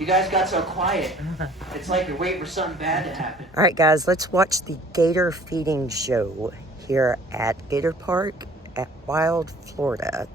You guys got so quiet. It's like you're waiting for something bad to happen. All right, guys, let's watch the gator feeding show here at Gator Park at Wild, Florida.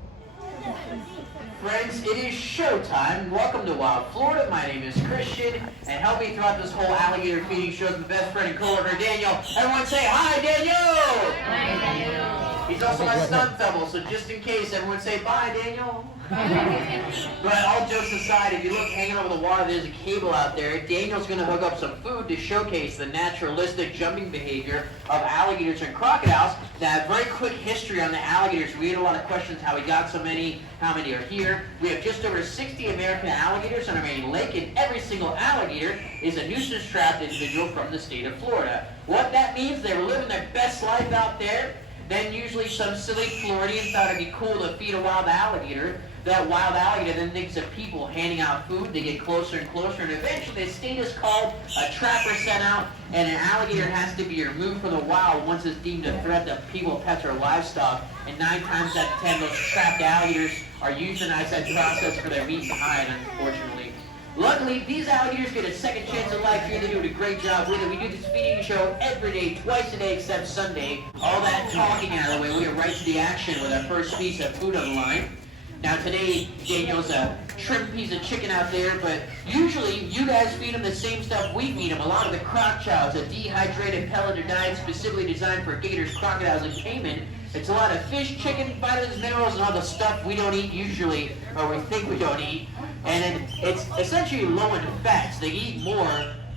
Friends, it is showtime. Welcome to Wild, Florida. My name is Christian, and help me throughout this whole alligator feeding show is my best friend and coworker, Daniel. Everyone say hi, Daniel! Hi, Daniel. He's also my stunt double, so just in case, everyone say bye, Daniel. But all jokes aside, if you look hanging over the water, there's a cable out there. Daniel's going to hook up some food to showcase the naturalistic jumping behavior of alligators and crocodiles. Now, a very quick history on the alligators. We had a lot of questions how we got so many, how many are here. We have just over 60 American alligators on our main lake, and every single alligator is a nuisance-trapped individual from the state of Florida. What that means, they were living their best life out there. Then usually some silly Floridian thought it'd be cool to feed a wild alligator. That wild alligator then thinks of people handing out food. They get closer and closer, and eventually the state is called, a trapper sent out, and an alligator has to be removed from the wild once it's deemed a threat to people, pets, or livestock. And 9 times out of 10, those trapped alligators are euthanized that process for their meat to hide, unfortunately. Luckily, these alligators get a second chance at life here. They're doing a great job with it. We do this feeding show every day, twice a day except Sunday. All that talking out of the way, we get right to the action with our first piece of food on the line. Now today, Daniel's a shrimp piece of chicken out there, but usually you guys feed them the same stuff we feed them. A lot of the crocodiles, a dehydrated pelleted diet specifically designed for gators, crocodiles, and caiman. It's a lot of fish, chicken, vitamins, minerals, and all the stuff we don't eat usually, or we think we don't eat. And it's essentially low in fats. They eat more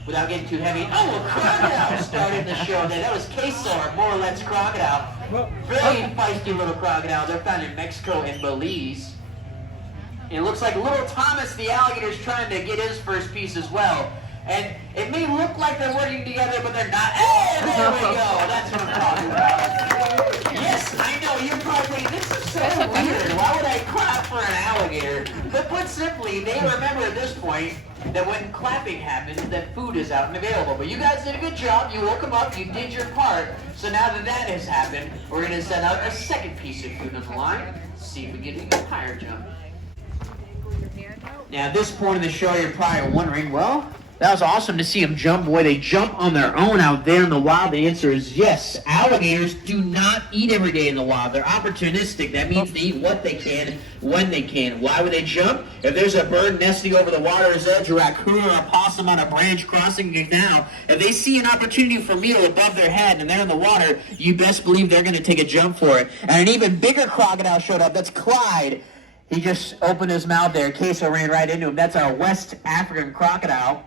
without getting too heavy. Oh, a crocodile started the show there. That was Quesar, more or less crocodile. Very feisty little crocodile. They're found in Mexico and Belize. And it looks like little Thomas the alligator's trying to get his first piece as well. And it may look like they're working together, but they're not. Hey, there we go. That's what I'm talking about. Yes, I know. You're probably thinking, this is so weird. Why would I clap for an alligator? But put simply, they remember at this point that when clapping happens, that food is out and available. But you guys did a good job. You woke them up. You did your part. So now that that has happened, we're going to send out a second piece of food on the line. See if we get even higher jump. Now, at this point in the show, you're probably wondering, well, that was awesome to see them jump. Boy, they jump on their own out there in the wild. The answer is yes. Alligators do not eat every day in the wild. They're opportunistic. That means they eat what they can, when they can. Why would they jump? If there's a bird nesting over the water's edge, a raccoon or a possum on a branch crossing it down, if they see an opportunity for meal above their head and they're in the water, you best believe they're going to take a jump for it. And an even bigger crocodile showed up. That's Clyde. He just opened his mouth there. Queso ran right into him. That's our West African crocodile.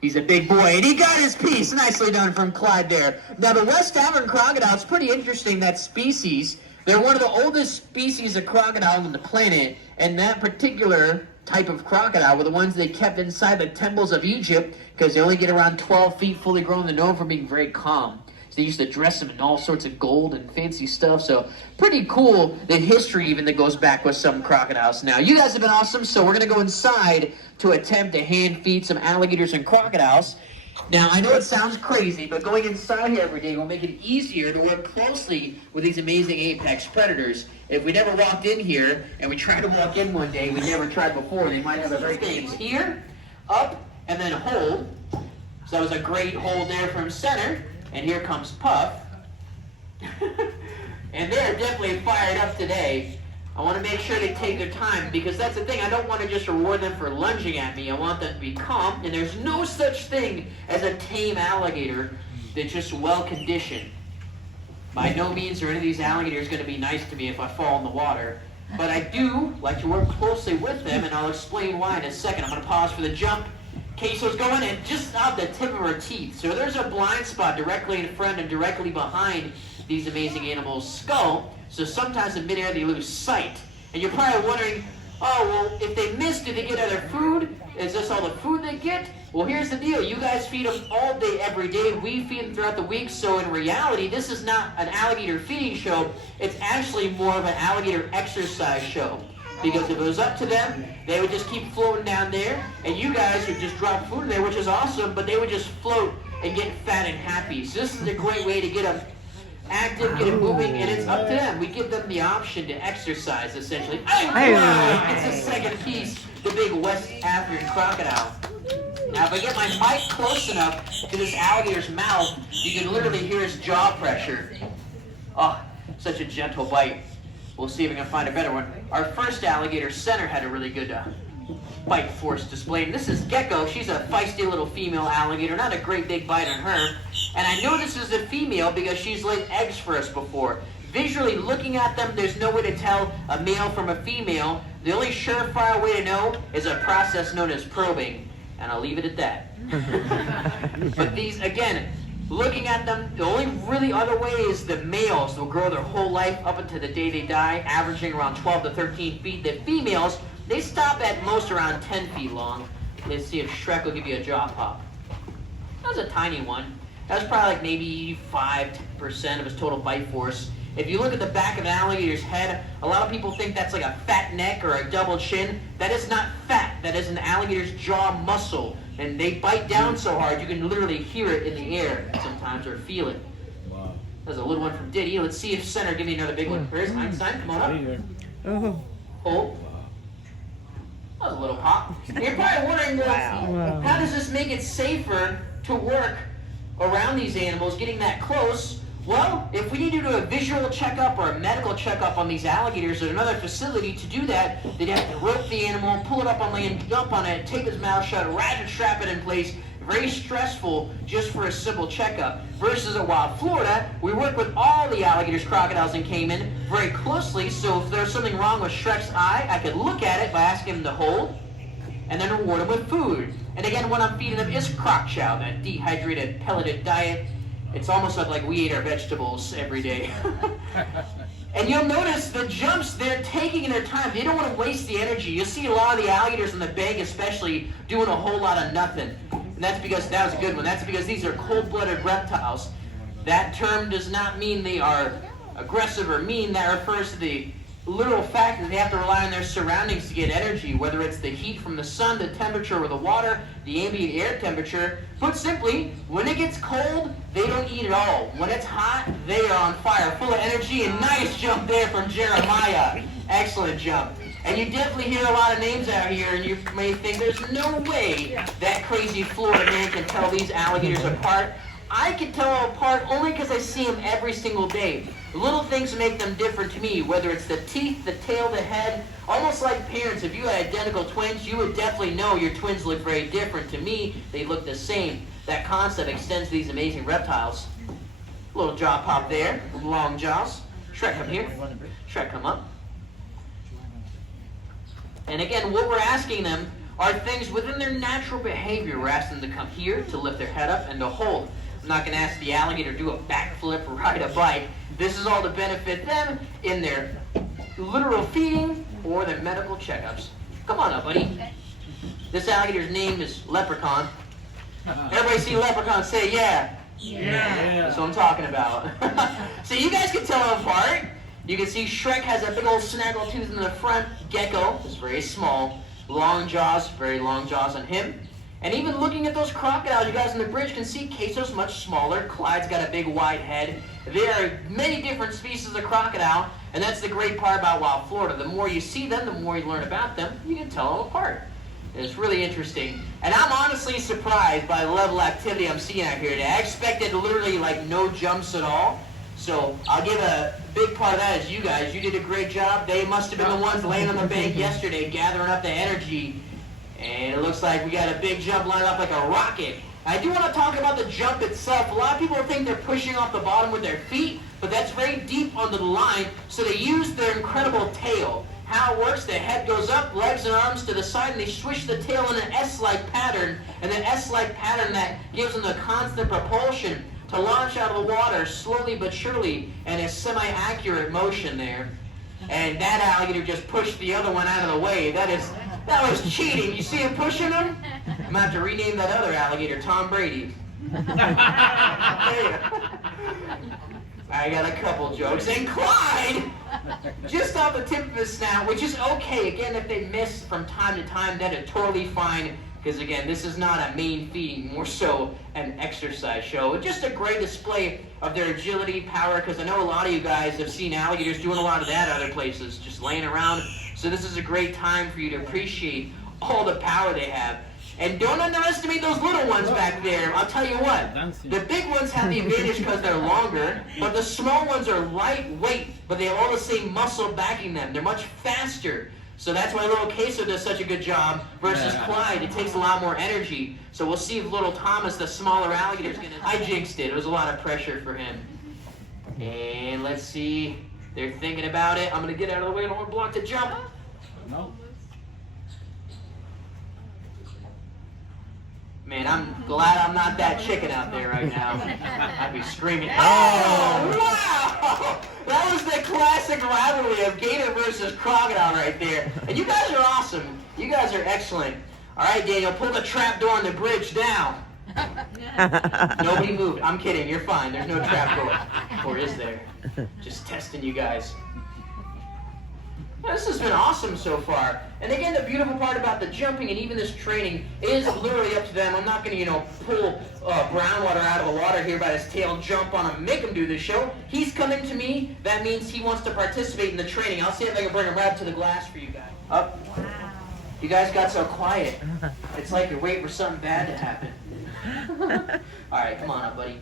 He's a big boy, and he got his piece. Nicely done from Clyde there. Now, the West African crocodile, it's pretty interesting, that species. They're one of the oldest species of crocodile on the planet, and that particular type of crocodile were the ones they kept inside the temples of Egypt because they only get around 12 feet fully grown. They're known for being very calm. They used to dress them in all sorts of gold and fancy stuff. So pretty cool, the history even that goes back with some crocodiles. Now, you guys have been awesome, so we're going to go inside to attempt to hand feed some alligators and crocodiles. Now, I know it sounds crazy, but going inside here every day will make it easier to work closely with these amazing apex predators. If we never walked in here, and we try to walk in one day, we never tried before, they might have a very things here, up, and then hold. So that was a great hold there from center. And here comes Puff. And they're definitely fired up today. I want to make sure they take their time, because that's the thing. I don't want to just reward them for lunging at me. I want them to be calm. And there's no such thing as a tame alligator that's just well-conditioned. By no means are any of these alligators going to be nice to me if I fall in the water. But I do like to work closely with them, and I'll explain why in a second. I'm going to pause for the jump. Queso's going in just out the tip of her teeth. So there's a blind spot directly in front and directly behind these amazing animals' skull. So sometimes in midair they lose sight. And you're probably wondering, oh, well, if they miss, do they get other food? Is this all the food they get? Well, here's the deal. You guys feed them all day, every day. We feed them throughout the week. So in reality, this is not an alligator feeding show. It's actually more of an alligator exercise show. Because if it was up to them, they would just keep floating down there, and you guys would just drop food in there, which is awesome, but they would just float and get fat and happy. So this is a great way to get them active, get it moving, and it's up to them. We give them the option to exercise, essentially. It's a second piece, the big West African crocodile. Now, if I get my mic close enough to this alligator's mouth, you can literally hear his jaw pressure. Oh, such a gentle bite. We'll see if we can find a better one. Our first alligator, Center, had a really good bite force display. And this is Gecko. She's a feisty little female alligator. Not a great big bite on her. And I know this is a female because she's laid eggs for us before. Visually looking at them, there's no way to tell a male from a female. The only surefire way to know is a process known as probing. And I'll leave it at that. But these, again, looking at them, the only really other way is the males will grow their whole life up until the day they die, averaging around 12 to 13 feet. The females, they stop at most around 10 feet long. Let's see if Shrek will give you a jaw pop. That was a tiny one. That was probably like maybe 5% of his total bite force. If you look at the back of an alligator's head, a lot of people think that's like a fat neck or a double chin. That is not fat. That is an alligator's jaw muscle. And they bite down so hard, you can literally hear it in the air sometimes or feel it. Wow. There's a little one from Diddy. Let's see if Center give me another big one. Here's Einstein. Come on up. Hold. That was a little pop. You're probably wondering, how does this make it safer to work around these animals, getting that close? Well, if we need to do a visual checkup or a medical checkup on these alligators at another facility, to do that, they'd have to rope the animal, pull it up on land, jump on it, tape his mouth shut, ratchet strap it in place. Very stressful just for a simple checkup. Versus at Wild Florida, we work with all the alligators, crocodiles, and caiman very closely, so if there's something wrong with Shrek's eye, I could look at it by asking him to hold, and then reward him with food. And again, what I'm feeding them is croc chow, that dehydrated, pelleted diet. It's almost like we eat our vegetables every day. And you'll notice the jumps, they're taking their time. They don't want to waste the energy. You'll see a lot of the alligators in the bank especially doing a whole lot of nothing. And that's because, that was a good one, that's because these are cold-blooded reptiles. That term does not mean they are aggressive or mean. That refers to the literal fact that they have to rely on their surroundings to get energy, whether it's the heat from the sun, the temperature of the water, the ambient air temperature. Put simply, when it gets cold, they don't eat at all. When it's hot, they are on fire, full of energy, and nice jump there from Jeremiah. Excellent jump. And you definitely hear a lot of names out here, and you may think there's no way that crazy Florida man can tell these alligators apart. I can tell them apart only because I see them every single day. Little things make them different to me, whether it's the teeth, the tail, the head. Almost like parents, if you had identical twins, you would definitely know your twins look very different. To me, they look the same. That concept extends to these amazing reptiles. Little jaw pop there, long jaws. Shrek, come here. Shrek, come up. And again, what we're asking them are things within their natural behavior. We're asking them to come here, to lift their head up, and to hold. I'm not going to ask the alligator to do a backflip or ride a bike. This is all to benefit them in their literal feeding or their medical checkups. Come on up, buddy. This alligator's name is Leprechaun. Everybody see Leprechaun? Say yeah. Yeah. That's what I'm talking about. So you guys can tell them apart. You can see Shrek has a big old snaggle tooth in the front. Gecko is very small. Long jaws, very long jaws on him. And even looking at those crocodiles, you guys on the bridge can see Queso's much smaller. Clyde's got a big wide head. There are many different species of crocodile, and that's the great part about Wild Florida. The more you see them, the more you learn about them, you can tell them apart. And it's really interesting. And I'm honestly surprised by the level of activity I'm seeing out here today. I expected literally like no jumps at all. So I'll give a big part of that is you guys. You did a great job. They must have been the ones laying on the bank yesterday gathering up the energy. And it looks like we got a big jump lined up like a rocket. I do want to talk about the jump itself. A lot of people think they're pushing off the bottom with their feet, but that's very deep under the line, so they use their incredible tail. How it works, the head goes up, legs and arms to the side, and they swish the tail in an S-like pattern, and the S-like pattern that gives them the constant propulsion to launch out of the water slowly but surely, and a semi-accurate motion there. And that alligator just pushed the other one out of the way. That was cheating. You see him pushing him? I'm going to have to rename that other alligator Tom Brady. I got a couple jokes. And Clyde, just off the tip of his snout, which is okay. Again, if they miss from time to time, that is totally fine. because again, this is not a main feeding, more so an exercise show. Just a great display of their agility, power, because I know a lot of you guys have seen alligators doing a lot of that other places, just laying around. So this is a great time for you to appreciate all the power they have. And don't underestimate those little ones back there. I'll tell you what, the big ones have the advantage because they're longer, but the small ones are lightweight, but they have all the same muscle backing them. They're much faster. So that's why little Queso does such a good job versus Clyde. It takes a lot more energy. So we'll see if little Thomas, the smaller alligator, is going to... I jinxed it. It was a lot of pressure for him. And let's see. They're thinking about it. I'm going to get out of the way. I don't want to block the jump. No. Man, I'm glad I'm not that chicken out there right now. I'd be screaming. Oh, wow! That was the classic rivalry of Gator versus Crocodile right there. And you guys are awesome. You guys are excellent. All right, Daniel, pull the trap door on the bridge down. Nobody moved. I'm kidding. You're fine. There's no trap door. Or is there? Just testing you guys. This has been awesome so far. And again, the beautiful part about the jumping and even this training is literally up to them. I'm not going to, pull brown water out of the water here by his tail, jump on him, make him do this show. He's coming to me. That means he wants to participate in the training. I'll see if I can bring him right up to the glass for you guys. Up. Wow. You guys got so quiet. It's like you're waiting for something bad to happen. All right, come on up, buddy.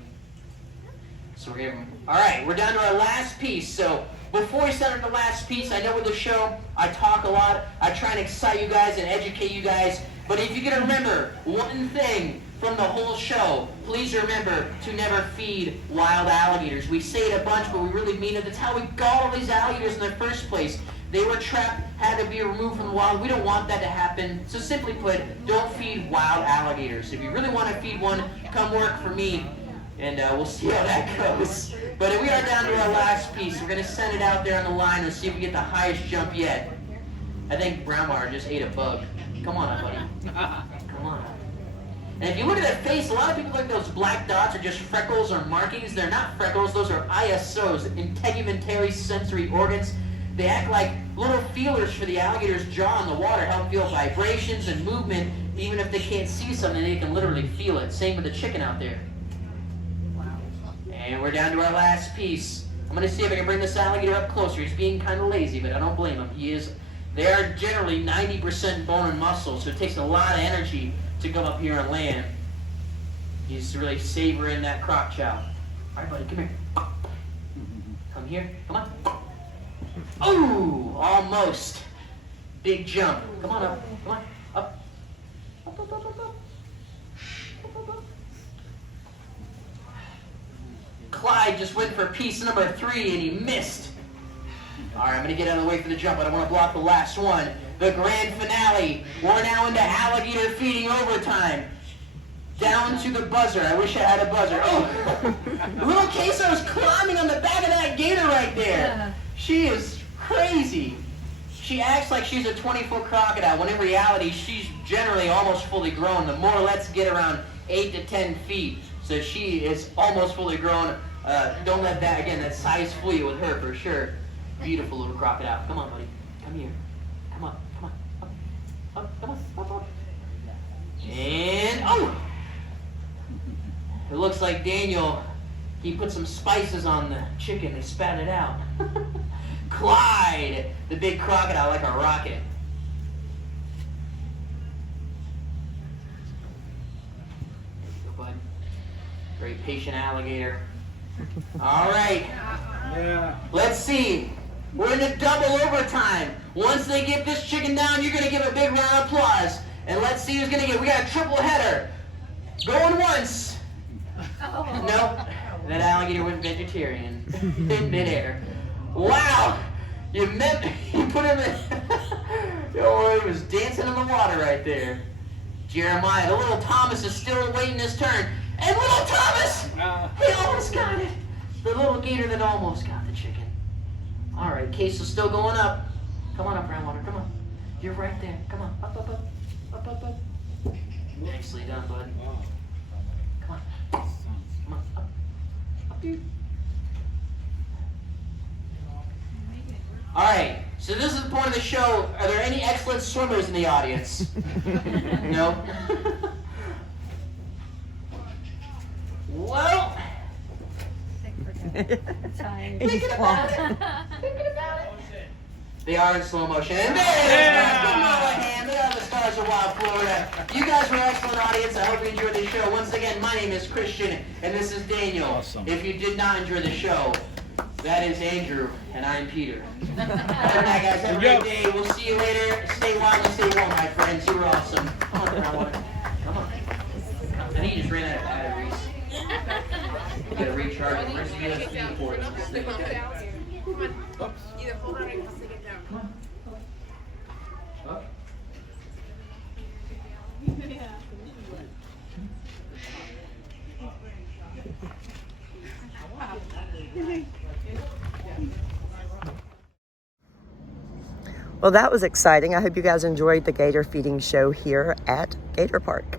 So we're giving. All right, we're down to our last piece. So before we start the last piece, I know with the show, I talk a lot. I try and excite you guys and educate you guys. But if you're going to remember one thing from the whole show, please remember to never feed wild alligators. We say it a bunch, but we really mean it. That's how we got all these alligators in the first place. They were trapped, had to be removed from the wild. We don't want that to happen. So simply put, don't feed wild alligators. If you really want to feed one, come work for me. And we'll see how that goes. But we are down to our last piece. We're going to send it out there on the line and see if we get the highest jump yet. I think Brownwater just ate a bug. Come on up, buddy. Come on up. And if you look at that face, a lot of people think those black dots are just freckles or markings. They're not freckles. Those are ISOs, integumentary sensory organs. They act like little feelers for the alligator's jaw in the water, help feel vibrations and movement. Even if they can't see something, they can literally feel it. Same with the chicken out there. And we're down to our last piece. I'm going to see if I can bring this alligator up closer. He's being kind of lazy, but I don't blame him. They are generally 90% bone and muscle, so it takes a lot of energy to come up here and land. He's really savoring that croc chow. All right, buddy, come here. Come here. Come on. Oh, almost. Big jump. Come on up. Come on. Up. Up, up, up, up, up. Clyde just went for piece number 3 and he missed. All right, I'm going to get out of the way for the jump. I don't want to block the last one. The grand finale. We're now into alligator feeding overtime. Down to the buzzer. I wish I had a buzzer. Oh, little Queso's climbing on the back of that gator right there. She is crazy. She acts like she's a 20-foot crocodile, when in reality, she's generally almost fully grown. The more let's get around 8 to 10 feet. So she is almost fully grown. Don't let that, again, that size fool you with her for sure. Beautiful little crocodile. Come on, buddy. Come here. Come on. Come on. Up. Up. Come on. Up, up. And, oh! It looks like Daniel, he put some spices on the chicken. They spat it out. Clyde, the big crocodile, like a rocket. Very patient alligator. All right. Yeah. Let's see. We're into double overtime. Once they get this chicken down, you're going to give a big round of applause. And let's see who's going to get. We got a triple header. Going once. Oh. Nope. That alligator went vegetarian in midair. Wow. You put him in. Oh, he was dancing in the water right there. Jeremiah, the little Thomas is still waiting his turn. And little Thomas, he almost got it. The little gator that almost got the chicken. All right, Queso's still going up. Come on up, Brownwater, come on. You're right there. Come on, up, up, up, up, up, up. Nicely done, bud. Come on, come on, up, up, dude. All right, so this is the point of the show. Are there any excellent swimmers in the audience? No? Well, thinking about it. They are in slow motion. And there it is, guys. Give them all a hand. They are the stars of Wild Florida. You guys were an excellent audience. I hope you enjoyed the show. Once again, my name is Christian, and this is Daniel. Awesome. If you did not enjoy the show, that is Andrew, and I'm Peter. Other than that, guys, have a great day. We'll see you later. Stay wild and stay warm, my friends. You were awesome. Come on, come on. I think you just ran out of batteries. You gotta recharge them. Where's the USB port? Stick with it. Either hold on or you stick it down. Come on. Up. Well, that was exciting. I hope you guys enjoyed the gator feeding show here at Gator Park.